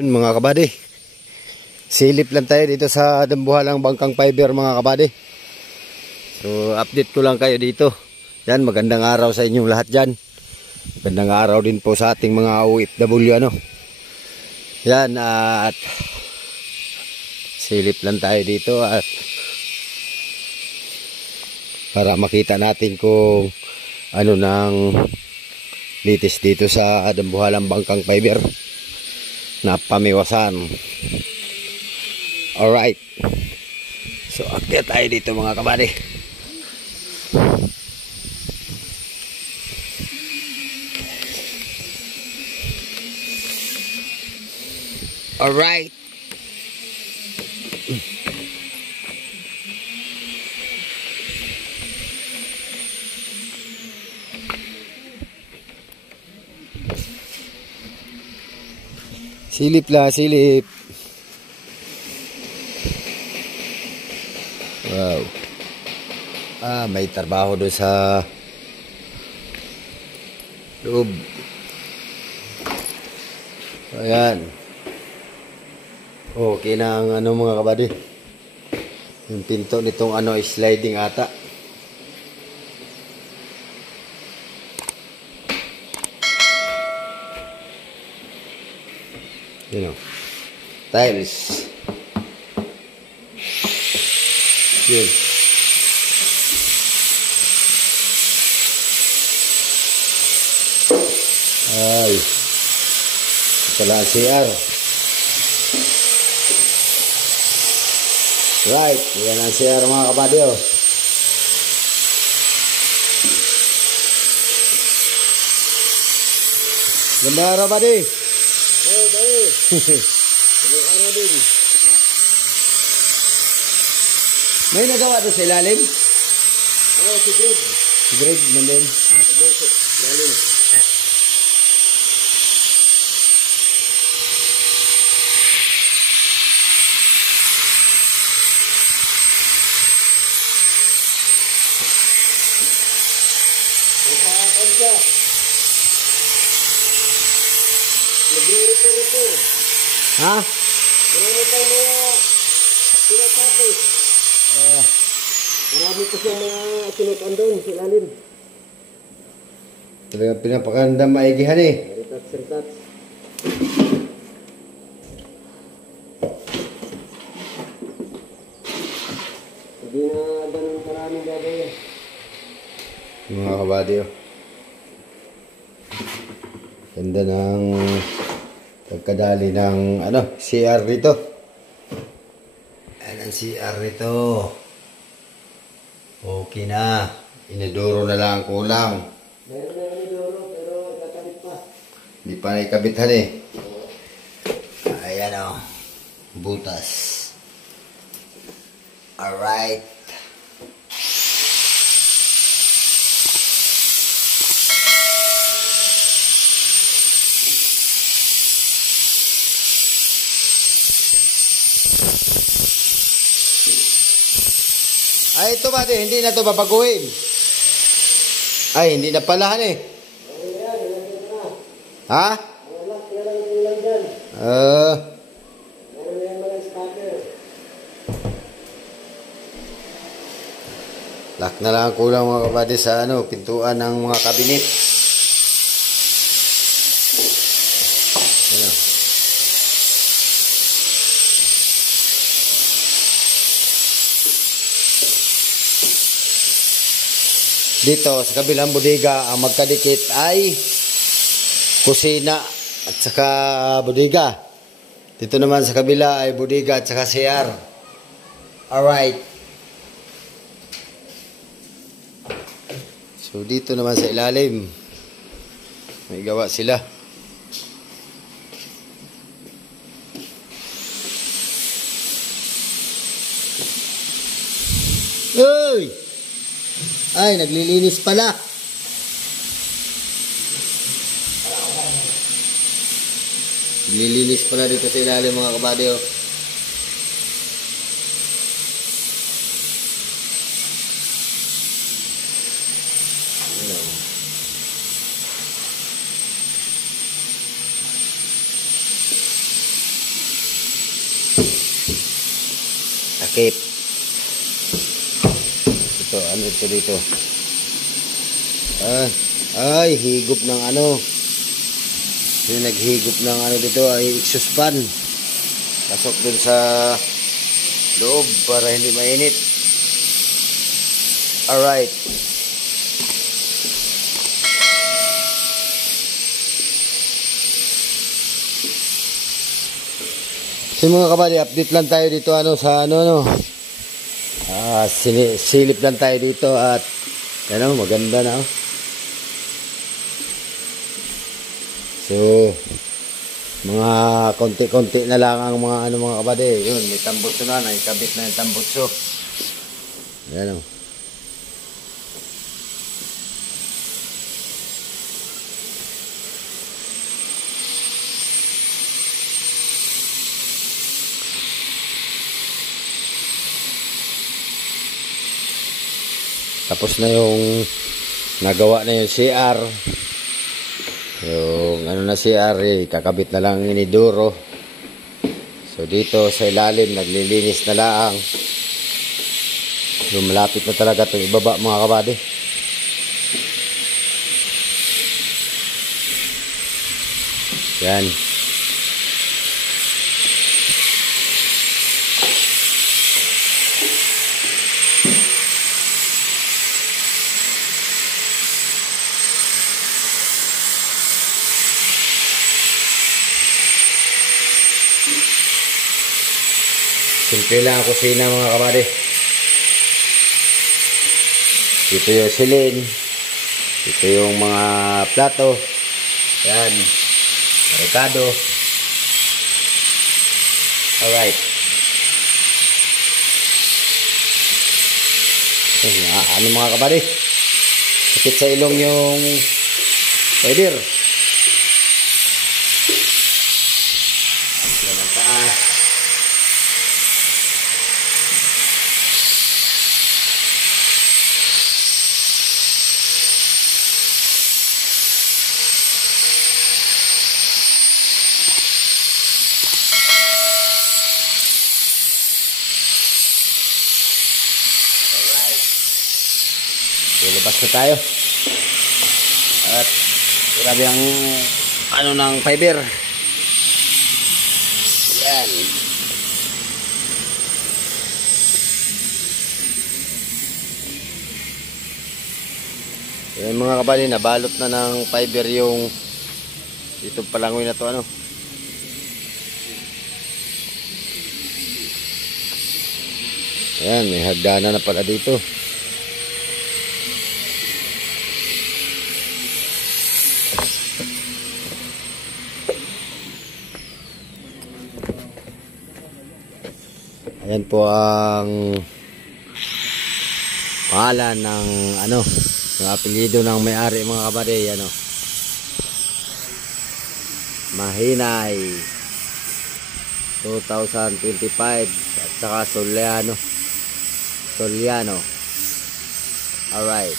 Yun mga kabady, silip lang tayo dito sa Dambuhalang Bangkang Fiber mga kabady. So update ko lang kayo dito. Yan, magandang araw sa inyong lahat dyan. Magandang araw din po sa ating mga OFW ano. Yan, at silip lang tayo dito at para makita natin kung ano nang latest dito sa Dambuhalang Bangkang Fiber na pamiwasan. Alright, so akyat tayo dito mga kabady. Alright, silip lah, silip. Wow. May trabaho doon sa loob. Ayan. Okay na ang ano mga kabady. Yung pinto nitong ano sliding ata. You know, tiles. Yun. Ay, ito lang CR. Right, yan ang CR mga kabady oh. Ganda araw buddy. Oh, buddy. Ganda araw din. May nagawa doon sa ilalim? Oo, si Greg. Si Greg, nandun. Doon sa ilalim. Nasaan siya? Nagre-repair ito. Ha? Marami pa mga pinatapos. Marami pa siyang mga sinutan doon sa ilalim. Talagang pinapakanda maigihan eh. Retats. Hindi na ganun karaming gagawin. Mga kabady oh. Ganda ng pagkadali ng ano, CR dito. Ayan ang CR nito. Okay na. Inidoro na lang kulang. Meron na inidoro pero kakabit pa. Hindi pa naikabithan eh. Ayan o. Butas. Alright. Ay, ito ba? Hindi na ito babaguhin. Ay, hindi na palahan eh. Ha? Lock na lang kulang mga kabady sa ano, pintuan ng mga kabinet. Ayan. Dito sa kabilang bodega ang magkadikit ay kusina at saka bodega. Dito naman sa kabila ay bodega at saka CR. Alright. So dito naman sa ilalim may gawa sila. Uy! Ay, naglilinis pala. Naglilinis pala dito sa ilalim mga kabady oh. takip. Ito, ano ito dito? Ay, higop ng ano. Yung naghigop ng ano dito ay exhaust fan. Pasok dun sa loob para hindi mainit. Alright. So mga kabady, update lang tayo dito sa silip lang tayo dito at maganda na. So mga konti-konti na lang ang mga mga kabady. Yun, may tambutso na, nakikabit na yung tambutso. Yan o. Tapos na yung nagawa na yung CR. Yung na CR, kakabit na lang iniduro. So dito sa ilalim naglilinis na lang. Yung malapit na talaga itong ibaba mga kabady. Yan. Simple lang ang kusina mga kabady. Dito yung silin. Dito yung mga plato. Yan. Rekado. Alright. Ano mga kabady? Sakit sa ilong yung fiber. Yan ang taas. Labas na tayo. At grabe ang ng fiber. Yan. Yan mga kabali, nabalot na ng fiber yung dito palangoy na to Yan, may hagdanan na pala dito. Ayan po ang pangalan ng ng apelyido ng may-ari mga kabady. Mahinay 2025 at saka Soliano. Alright.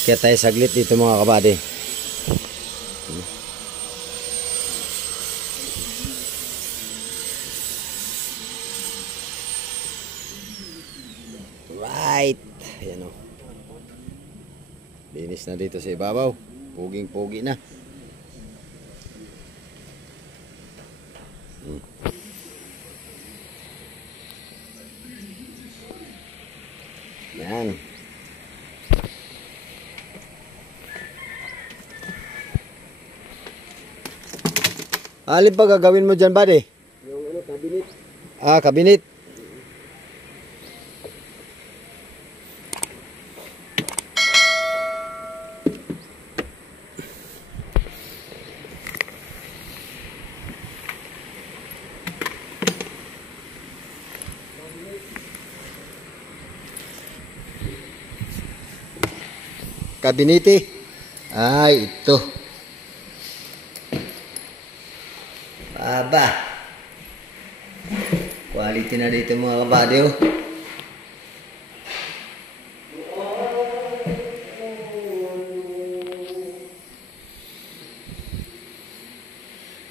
Kaya tayo saglit dito mga kabady. Right. Ayan o. Linis na dito sa ibabaw. Puging-pugi na. Yan. Alin pa gagawin mo dyan, buddy? Yung cabinet. Cabinet. Kabinete. Ito. Aba. Quality na dito mga kabady.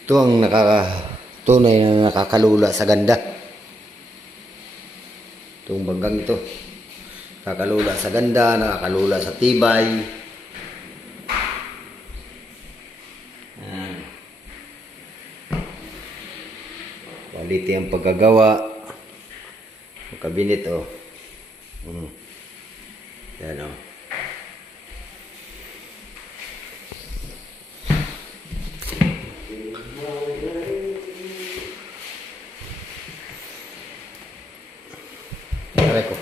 Ito ang tunay na nakakalula sa ganda. Itong banggang ito. Nakakalula sa ganda, nakakalula sa tibay. Quality ang pagkagawa. Ang kabinet, oh. Yan, oh. Aray ko.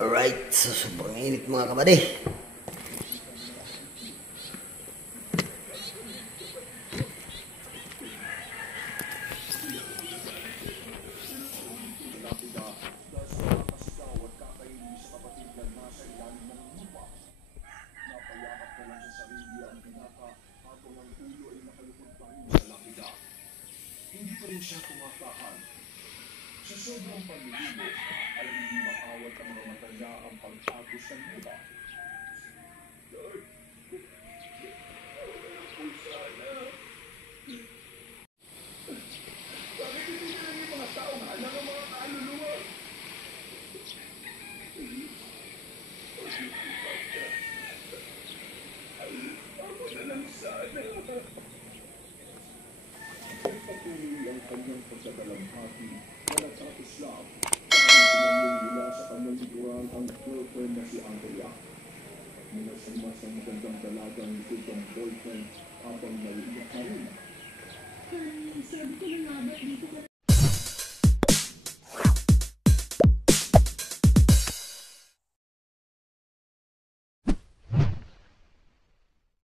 Alright, so sobrang init mga kabady. Hindi pa rin siya tumatahan. Sa sobrang panliligo ay hindi makawat ang mga mata niya ang pagtapos ng lupa. Bakit hindi na lang yung mga taong halang ang mga kaluluwa? Ako na lang sana. Patuloy ang kanyang pagkadalamhati na natapos lang dahil tumangin nila sa kanyang likuran ang girlfriend na si Andrea. Minasama sa magandang dalagang likod ang boyfriend habang naiiyak na rin. Sabi ko na nga ba dito ka